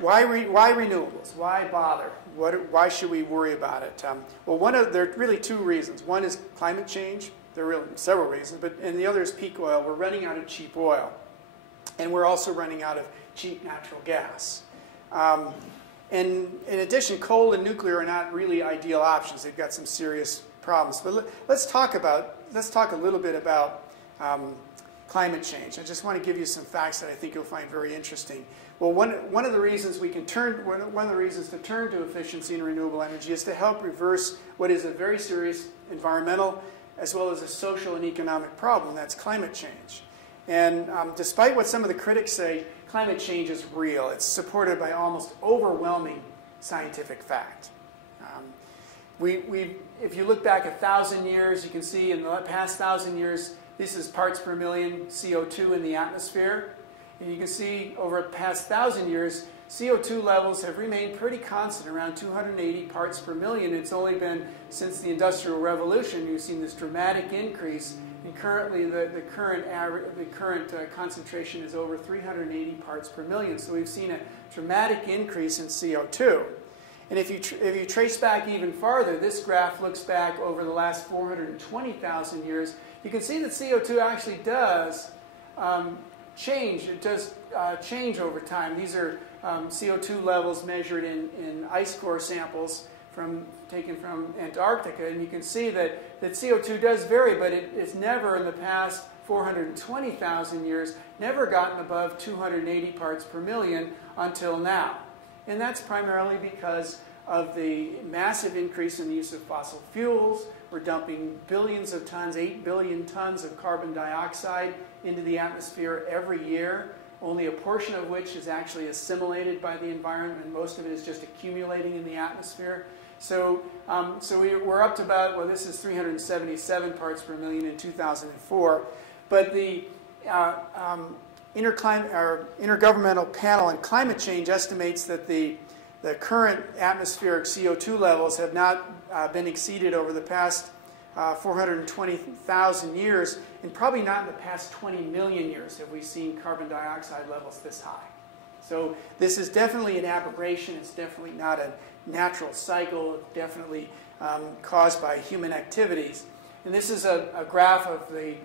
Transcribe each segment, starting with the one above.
Why renewables? Why bother? Why should we worry about it? Well, there are really two reasons. One is climate change. There are really several reasons, and the other is peak oil. We're running out of cheap oil, and we're also running out of cheap natural gas. And in addition, coal and nuclear are not really ideal options. They've got some serious problems. But let's talk a little bit about climate change. I just want to give you some facts that I think you'll find very interesting. Well, one of the reasons to turn to efficiency in renewable energy is to help reverse what is a very serious environmental as well as a social and economic problem. That's climate change. And despite what some of the critics say, climate change is real. It's supported by almost overwhelming scientific fact. If you look back 1,000 years, you can see in the past 1,000 years, this is parts per million CO2 in the atmosphere. And you can see over the past 1,000 years, CO2 levels have remained pretty constant, around 280 parts per million. It's only been since the Industrial Revolution you've seen this dramatic increase. And currently, the current concentration is over 380 parts per million. So we've seen a dramatic increase in CO2. And if you trace back even farther, this graph looks back over the last 420,000 years. You can see that CO2 actually does change. It does change over time. These are CO2 levels measured in ice core samples taken from Antarctica. And you can see that CO2 does vary, but it's never in the past 420,000 years, never gotten above 280 parts per million until now. And that's primarily because of the massive increase in the use of fossil fuels. We're dumping billions of tons, 8 billion tons of carbon dioxide into the atmosphere every year, only a portion of which is actually assimilated by the environment, and most of it is just accumulating in the atmosphere. So we're up to about, well, this is 377 parts per million in 2004, but the Intergovernmental Panel on Climate Change estimates that the current atmospheric CO2 levels have not been exceeded over the past 420,000 years, and probably not in the past 20 million years have we seen carbon dioxide levels this high. So this is definitely an aberration. It's definitely not a natural cycle. It's definitely caused by human activities. And this is a graph of the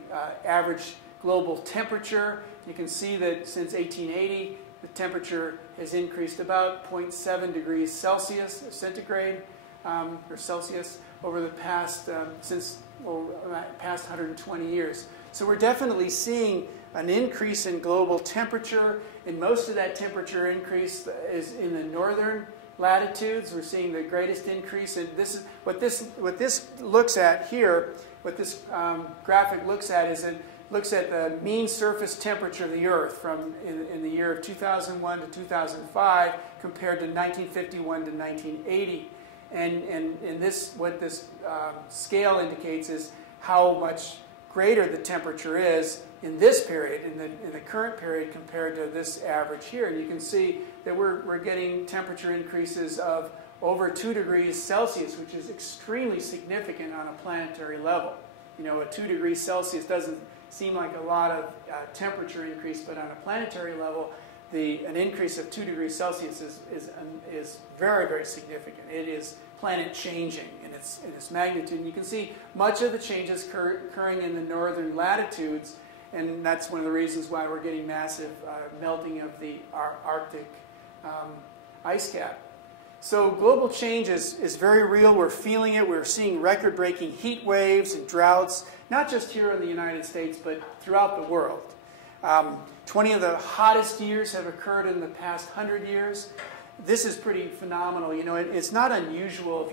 average global temperature. You can see that since 1880, the temperature has increased about 0.7 degrees Celsius, centigrade, or Celsius, over the past, past 120 years. So we're definitely seeing an increase in global temperature, and most of that temperature increase is in the northern latitudes. We're seeing the greatest increase, and this is what this looks at here. What this graphic looks at is it looks at the mean surface temperature of the Earth from in the year of 2001 to 2005 compared to 1951 to 1980. And what this scale indicates is how much greater the temperature is in this period, in the current period, compared to this average here. And you can see that we're getting temperature increases of over 2 degrees Celsius, which is extremely significant on a planetary level. You know, a 2 degrees Celsius doesn't seem like a lot of temperature increase, but on a planetary level, an increase of 2 degrees Celsius is very, very significant. It is planet changing in its magnitude. And you can see much of the changes occurring in the northern latitudes, and that's one of the reasons why we're getting massive melting of the Arctic ice cap. So global change is very real. We're feeling it. We're seeing record-breaking heat waves and droughts, not just here in the United States, but throughout the world. 20 of the hottest years have occurred in the past 100 years. This is pretty phenomenal. You know, it's not unusual.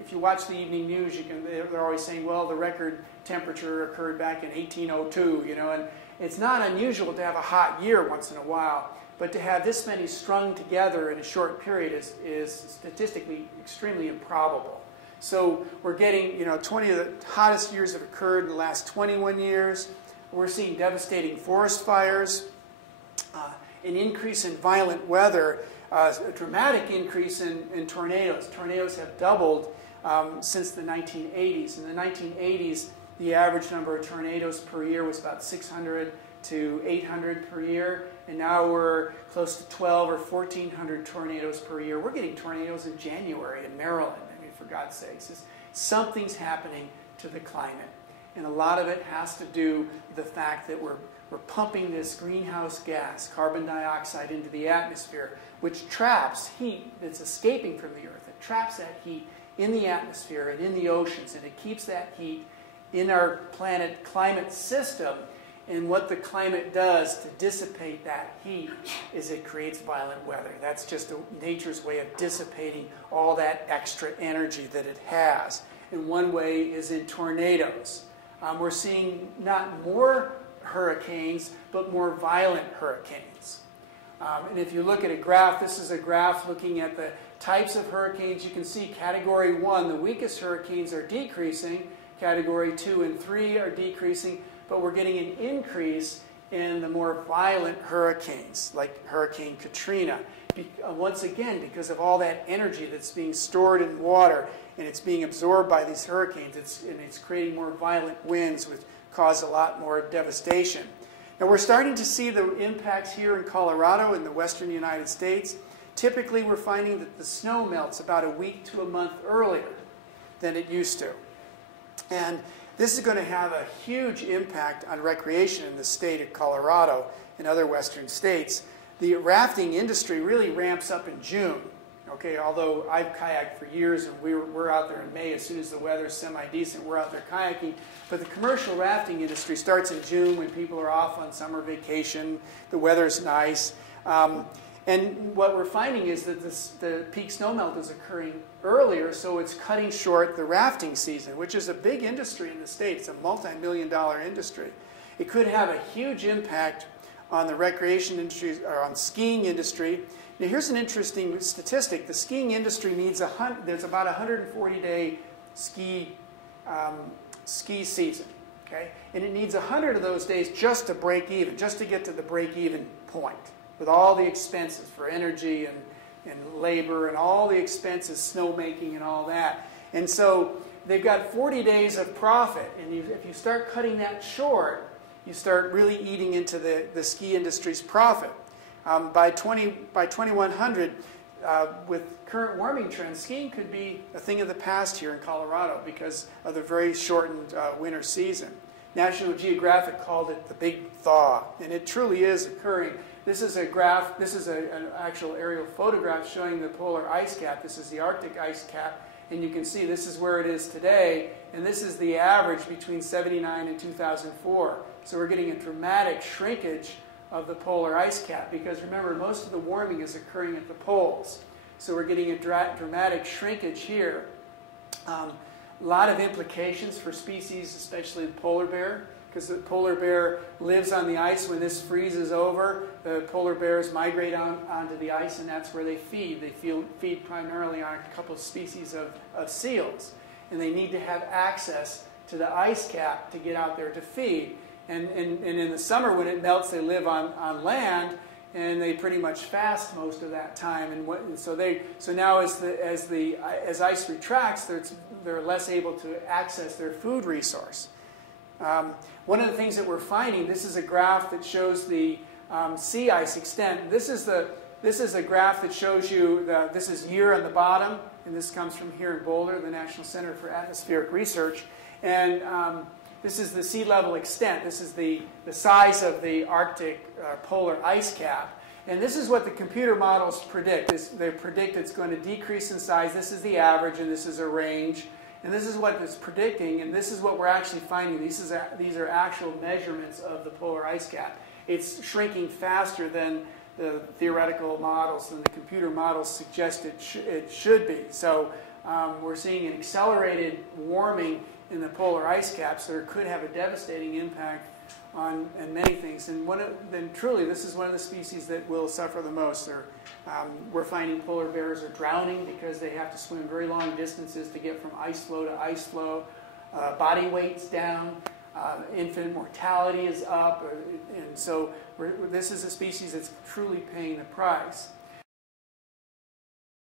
If you watch the evening news, they're always saying, well, the record temperature occurred back in 1802. You know, and it's not unusual to have a hot year once in a while, but to have this many strung together in a short period is statistically extremely improbable. So we're getting, 20 of the hottest years have occurred in the last 21 years. We're seeing devastating forest fires, an increase in violent weather, a dramatic increase in tornadoes. Tornadoes have doubled since the 1980s. In the 1980s, the average number of tornadoes per year was about 600 to 800 per year. and now we're close to 12 or 1,400 tornadoes per year. We're getting tornadoes in January in Maryland. I mean, for God's sakes, something's happening to the climate. And a lot of it has to do with the fact that we're pumping this greenhouse gas, carbon dioxide, into the atmosphere, which traps heat that's escaping from the Earth. It traps that heat in the atmosphere and in the oceans, and it keeps that heat in our planet climate system. And what the climate does to dissipate that heat is it creates violent weather. That's just nature's way of dissipating all that extra energy that it has. And one way is in tornadoes. We're seeing not more hurricanes, but more violent hurricanes. And if you look at a graph, this is a graph looking at the types of hurricanes. You can see Category 1, the weakest hurricanes are decreasing. Category 2 and 3 are decreasing, but we're getting an increase in the more violent hurricanes, like Hurricane Katrina. Once again, because of all that energy that's being stored in water, and it's being absorbed by these hurricanes, it's creating more violent winds, which cause a lot more devastation. Now, we're starting to see the impacts here in Colorado in the western United States. Typically, we're finding that the snow melts about a week to a month earlier than it used to. And this is going to have a huge impact on recreation in the state of Colorado and other western states. The rafting industry really ramps up in June. Okay, although I've kayaked for years, and we're out there in May. As soon as the weather's semi-decent, we're out there kayaking. But the commercial rafting industry starts in June when people are off on summer vacation. The weather's nice. And what we're finding is that the peak snowmelt is occurring earlier, so it's cutting short the rafting season, which is a big industry in the state. It's a multi-million-dollar industry. It could have a huge impact on the recreation industry, or on skiing industry. Now, here's an interesting statistic. The skiing industry needs there's about a 140-day ski season, okay? And it needs 100 of those days just to break even, just to get to the break-even point, with all the expenses for energy and labor and all the expenses, snowmaking and all that. And so they've got 40 days of profit, and if you start cutting that short, you start really eating into the ski industry's profit. By 2100, with current warming trends, skiing could be a thing of the past here in Colorado because of the very shortened winter season. National Geographic called it the big thaw, and it truly is occurring. This is a graph, this is an actual aerial photograph showing the polar ice cap. This is the Arctic ice cap, and you can see this is where it is today, and this is the average between 1979 and 2004. So we're getting a dramatic shrinkage of the polar ice cap, because remember, most of the warming is occurring at the poles. So we're getting a dramatic shrinkage here. A lot of implications for species, especially the polar bear, because the polar bear lives on the ice. When this freezes over, the polar bears migrate onto the ice, and that's where they feed. They feed primarily on a couple of species of seals, and they need to have access to the ice cap to get out there to feed. And in the summer, when it melts, they live on land, and they pretty much fast most of that time. And so now as ice retracts, they're less able to access their food resource. One of the things that we're finding, this is a graph that shows the sea ice extent. This is a graph that shows you this is year on the bottom, and this comes from here in Boulder, the National Center for Atmospheric Research, and this is the sea level extent. This is the size of the Arctic polar ice cap. And this is what the computer models predict. They predict it's going to decrease in size. This is the average, and this is a range. And this is what it's predicting, and this is what we're actually finding. These are actual measurements of the polar ice cap. It's shrinking faster than the theoretical models and the computer models suggest it should be. So we're seeing an accelerated warming in the polar ice caps that could have a devastating impact on many things. And then truly, this is one of the species that will suffer the most. We're finding polar bears are drowning because they have to swim very long distances to get from ice floe to ice floe. Body weight's down. Infant mortality is up. And so this is a species that's truly paying the price.